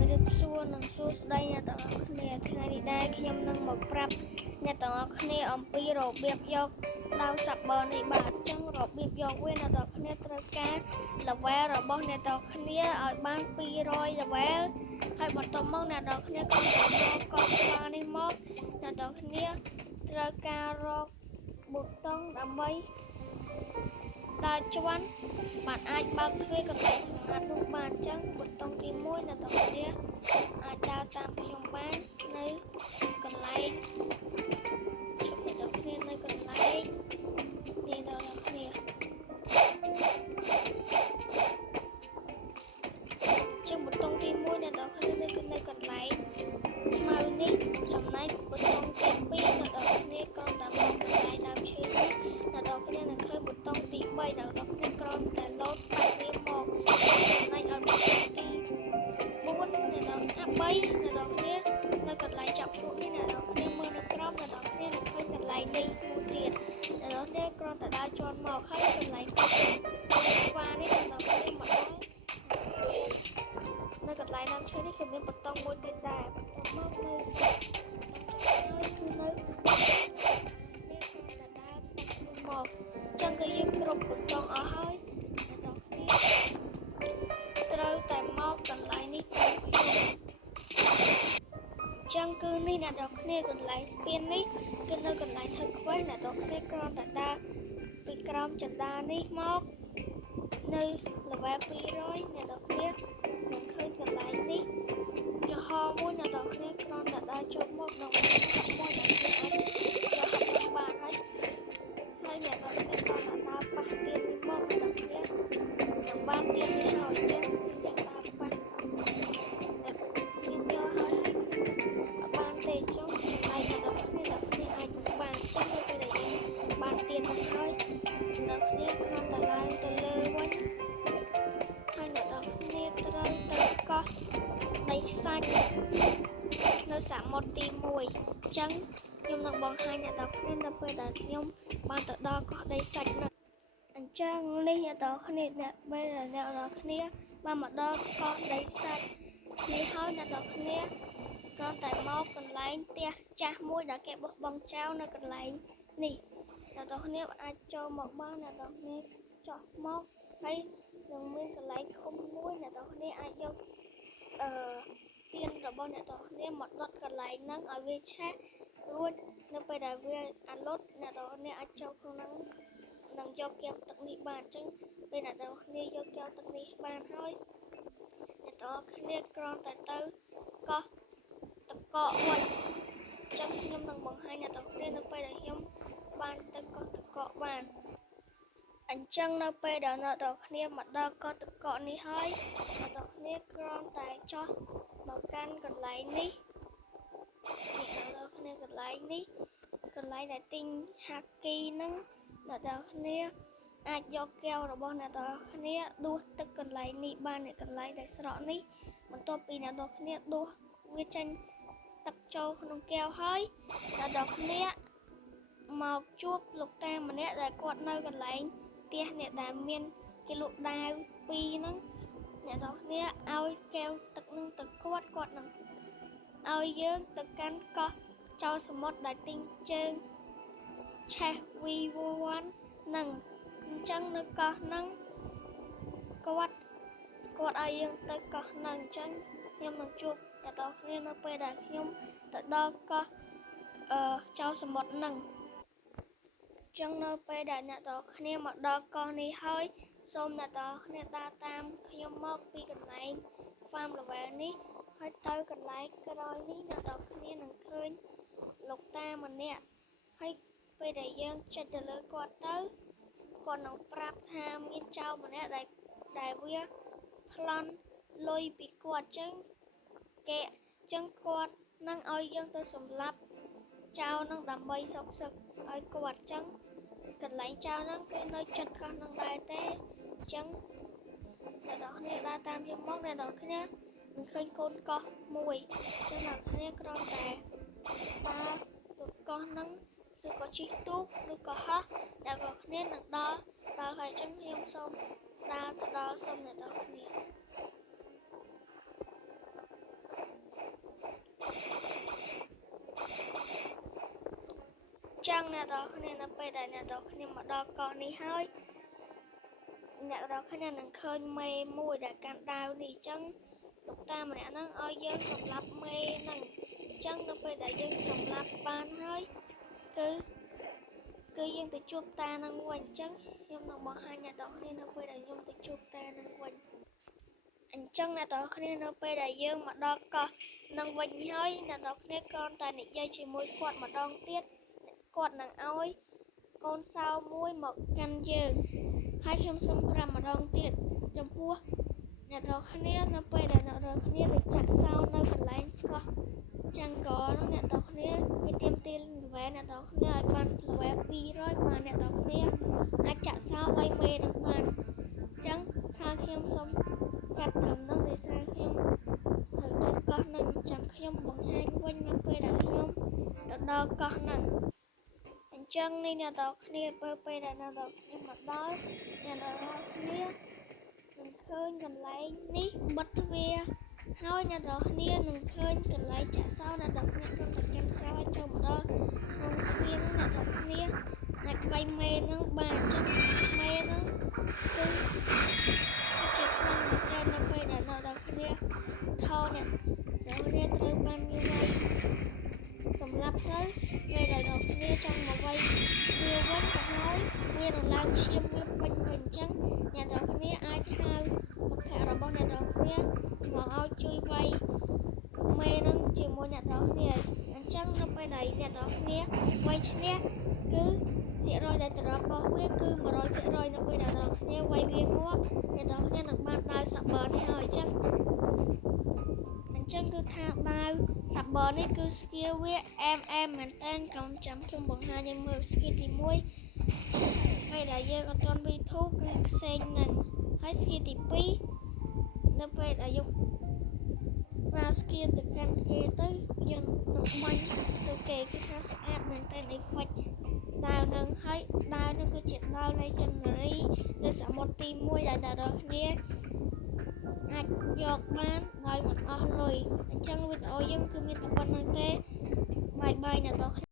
រៀបសួរនិងសួស្តីអ្នកទាំងអស់គ្នាថ្ងៃនេះដែរខ្ញុំនឹងមកប្រាប់អ្នកទាំងអស់គ្នាអំពីរបៀបយកដាវសាប់បឺនេះបាទអញ្ចឹងរបៀបយកវាអ្នកទាំងអស់គ្នាត្រូវការ level របស់អ្នកទាំងអស់គ្នាឲ្យបាន200 level ហើយបន្ទាប់មកអ្នកទាំងអស់គ្នាក៏យកកងស្វានេះមកអ្នកទាំងអស់គ្នាត្រូវការរកប៊ូតុងដើម្បីដើរជាន់បានអាចបើកទ្វារកន្លែងសម្ងាត់នោះបានអញ្ចឹងប៊ូតុងទី1អ្នកទាំងអស់គ្នាអាចដើរតាមខ្ញុំបាននៅកន្លែងជួបអ្នកទាំងអស់គ្នានៅកន្លែងនេះអ្នកទាំងអស់គ្នាចឹងប៊ូតុងទី1អ្នកទាំងអស់គ្នានៅកន្លែងស្មៅនេះចំណែកប៊ូតុងទី2អ្នកទាំងអស់គ្នាគ្រាន់តែមកកន្លែងដើមឈើនេះអ្នកទាំងអស់គ្នានឹងឃើញប៊ូតុងទី3អ្នកទាំងអស់គ្នាគ្រាន់តែលោតបាច់វាមកចំណែកឲ្យប៊ូតុងទី4អ្នកទាំង3អ្នកទាំងគ្នានៅកន្លែងចាប់ភ្លុកនេះអ្នកទាំងគ្នាមើលនៅក្រោមអ្នកទាំងគ្នានឹងឃើញកន្លែងនេះមួយទៀតអ្នកទាំងគ្នាគ្រាន់តែដើរជាន់មកហើយកន្លែងស្វានេះអ្នកទាំងគ្នាមកដល់នៅកន្លែងដើមឈើនេះគឺមានបតុងមួយទៀតដែរបន្ទាប់មកនៅគឺនៅនេះគឺដើរមកចឹងគឺយើងគ្រប់បតុងអស់ហើយអ្នកទាំងគ្នាត្រូវតែមកកន្លែងនេះទៅចឹងគឺនេះអ្នកទាំងគ្នាកន្លែងស្ពាននេះគឺនៅកន្លែងធ្វើខ្វែងអ្នកទាំងគ្នាគ្រាន់តែដើរពីក្រោមចន្ទានេះមកនៅ level 200អ្នកទាំងគ្នានឹងឃើញកន្លែងនេះចំហមួយអ្នកទាំងគ្នាគ្រាន់តែដើរចូលមកក្នុងមួយដែលគេអាចយកបានហើយអ្នកទាំងគ្នាគ្រាន់តែដើរប៉ះទៀននេះមកអ្នកទាំងគ្នានឹងបានទៀននេះហើយចឹងយើងដើរប៉ះយើងយកហើយបានទេចុះចំណែកអ្នកទាំងគ្នាអាចបានចឹងនៅពេលដែលយើងបានទៀនមកហើយអ្នកគ្នាគ្រាន់តែឡើងទៅលើវិញហើយអ្នកទាំងគ្នាត្រូវទៅកោះដីសាច់នៅសមុទ្រទី1អញ្ចឹងខ្ញុំនឹងបង្ហាញអ្នកទាំងគ្នានៅពេលដែលខ្ញុំបានទៅដល់កោះដីសាច់នោះអញ្ចឹងនេះអ្នកទាំងគ្នាអ្នកពេលដែលអ្នកទាំងគ្នាបានមកដល់កោះដីសាច់នេះហើយអ្នកទាំងគ្នាគ្រាន់តែមកកន្លែងផ្ទះចាស់មួយដែលគេបោះបង់ចោលនៅកន្លែងនេះអ្នកទាំងគ្នាអាចចូលមកបានអ្នកទាំងគ្នាចុះមកហើយនឹងមានកន្លែងឃុំមួយអ្នកទាំងគ្នាអាចយកទៀនរបស់អ្នកទាំងគ្នាមកដុតកន្លែងហ្នឹងឲ្យវាឆេះរួចនៅពេលដែលវាអាឡុតអ្នកទាំងគ្នាអាចចូលក្នុងហ្នឹងនឹងយកកែវទឹកនេះបានអញ្ចឹងពេលអ្នកទាំងគ្នាយកកែវទឹកនេះបានហើយអ្នកទាំងគ្នាគ្រាន់តែទៅកោះតកកវិញអញ្ចឹងខ្ញុំនឹងបង្ហាញអ្នកទាំងគ្នានៅពេលដែលខ្ញុំបានទៅកោះតកកបានអញ្ចឹងនៅពេលដែលអ្នកទាំងគ្នាមកដល់កោះតកកនេះហើយអ្នកទាំងគ្នាគ្រាន់តែចុះមកកាន់កន្លែងនេះអ្នកទាំងគ្នាកន្លែងនេះកន្លែងដែលទិញហាគីហ្នឹងអ្នកទាំងគ្នាអាចយកកែវរបស់អ្នកទាំងគ្នាដួសទឹកកន្លែងនេះបានអ្នកកន្លែងដែលស្រក់នេះបន្ទាប់ពីអ្នកទាំងគ្នាដួសវាចេញទឹកចូលក្នុងកែវហើយអ្នកទាំងគ្នាមកជួបលោកតាម្នាក់ដែលគាត់នៅកន្លែងផ្ទះអ្នកដែលមានគេលក់ដាវពីរហ្នឹងអ្នកទាំងគ្នាឲ្យកែវទឹកនឹងទៅគាត់នឹងឲ្យយើងទៅកាន់កោះចោលសមុទ្រដែលទិញជើងឆេះ V1 ហ្នឹងអញ្ចឹងនៅកោះហ្នឹងគាត់ឲ្យយើងទៅកោះហ្នឹងអញ្ចឹងខ្ញុំនឹងជួបអ្នកទាំងគ្នានៅពេលដែលខ្ញុំទៅដល់កោះចោលសមុទ្រហ្នឹងចឹងនៅពេលដែលអ្នកទាំងគ្នាមកដល់កោះនេះហើយសូមអ្នកទាំងគ្នាដើរតាមខ្ញុំមកពីកន្លែង farm level នេះហើយទៅកន្លែងក្រោយនេះអ្នកទាំងគ្នានឹងឃើញលោកតាម្នាក់ហើយពេលដែលយើងចិត្តទៅលើគាត់ទៅគាត់នឹងប្រាប់ថាមានចៅម្នាក់ដែលវាប្លន់លុយពីគាត់ចឹងគាត់នឹងឲ្យយើងទៅសម្លាប់ចៅនឹងដើម្បីសុខសឹកឲ្យគាត់ចឹងកន្លែងចៅហ្នឹងគឺនៅចិត្តកោះនឹងដែរទេអញ្ចឹងអ្នកទាំងគ្នាដើរតាមខ្ញុំមកអ្នកទាំងគ្នានឹងឃើញកូនកោះមួយអញ្ចឹងអ្នកគ្នាគ្រាន់តែដើរទៅកោះហ្នឹងឬក៏ជិះទូកឬក៏ហោះអ្នកទាំងគ្នានឹងដល់ហើយអញ្ចឹងខ្ញុំសូមដើរទៅដល់សូមអ្នកទាំងគ្នា ចឹងអ្នកនរគ្នានៅពេលដែលអ្នកនរគ្នាមកដល់កោះនេះហើយអ្នកនរគ្នានឹងឃើញមេមួយដែលកាន់ដាវនេះអញ្ចឹងលោកតាម្នាក់ហ្នឹងឲ្យយើងសម្លាប់មេហ្នឹងអញ្ចឹងនៅពេលដែលយើងសម្លាប់បានហើយគឺយើងទៅជួបតានឹងវិញអញ្ចឹងខ្ញុំនឹងបង្ហាញអ្នកនរគ្នានៅពេលដែលខ្ញុំទៅជួបតានឹងវិញអញ្ចឹងអ្នកនរគ្នានៅពេលដែលយើងមកដល់កោះនឹងវិញហើយអ្នកនរគ្នាគ្រាន់តែនិយាយជាមួយគាត់ម្ដងទៀតគាត់នឹងឲ្យកូនសោមួយមកកាន់យើងហើយខ្ញុំសូមប្រាប់ម្ដងទៀតចំពោះអ្នកនរគ្នានៅពេលដែលអ្នកនរគ្នាទៅចាក់សោនៅកន្លែងកោះចង្កនោះអ្នកនរគ្នាគេទៀមទាលេវែលអ្នកនរគ្នាឲ្យបានលេវែល200បានអ្នកនរគ្នាអាចចាក់សោឲ្យមេនឹងបានអញ្ចឹងថាខ្ញុំសូមចាត់ត្រឹមនោះដោយសារខ្ញុំទៅកោះនឹងចាំខ្ញុំបង្ហាញវិញនៅពេលដែលខ្ញុំទៅដល់កោះនឹងអញ្ចឹងនេះអ្នកនរគ្នាពេលដែលអ្នកនរគ្នាមកដល់អ្នកនរគ្នានឹងឃើញកន្លែងនេះបិទទ្វារហើយអ្នកនរគ្នានឹងឃើញកន្លែងចាក់សោអ្នកនរគ្នានឹងតែកាន់សោឲ្យចូលមកដល់ក្នុងទ្វារហ្នឹងអ្នកនរគ្នាអាចវាយមេហ្នឹងបានអញ្ចឹងមេហ្នឹងគឺជាខ្លាំងមែនទែននៅពេលដែលអ្នកនរគ្នាថោអ្នកនរគ្នាត្រូវបានវាវាយសម្រាប់ទៅពេលដែលអ្នកគ្នាចង់មកវាយវាវិញក៏ហើយវានឹងឡើងឈាមវាពេញវិញអញ្ចឹងអ្នកនរគ្នាអាចហៅមិត្តភក្តិរបស់អ្នកនរគ្នាមកឲ្យជួយវាយមេនឹងជាមួយអ្នកនរគ្នាអញ្ចឹងនៅពេលដែលអ្នកនរគ្នាវាយឈ្នះគឺភាគរយដែលត្រប់របស់វាគឺ 100% នៅពេលដែលអ្នកនរគ្នាវាយវាងាប់អ្នកនរគ្នានឹងបានដាវសាប៊ឺនេះហើយអញ្ចឹងគឺថាដាវសាប៊ឺនេះគឺ skill វាអែមមែនតើកុំចាំខ្ញុំបង្ហាញឲ្យមើល skill ទី1ពេលដែលយើងអត់ទាន់ V2 គឺផ្សេងនឹងហើយ skill ទី2នៅពេលដែលយើងប្រើ skill ទៅកាន់គេទៅយើងនឹងបាញ់ទៅគេគឺថាស្អាតមែនតើ effect ដាវនឹងហើយដាវនឹងគឺជាដាវ legendary នៅសមុទ្រទី1ដែលអ្នកនរគ្នាអាចយកបានដោយមិនអស់លុយអញ្ចឹងវីដេអូយើងគឺមានតែប៉ុណ្្នឹងទេបាយបាយអ្នកនរ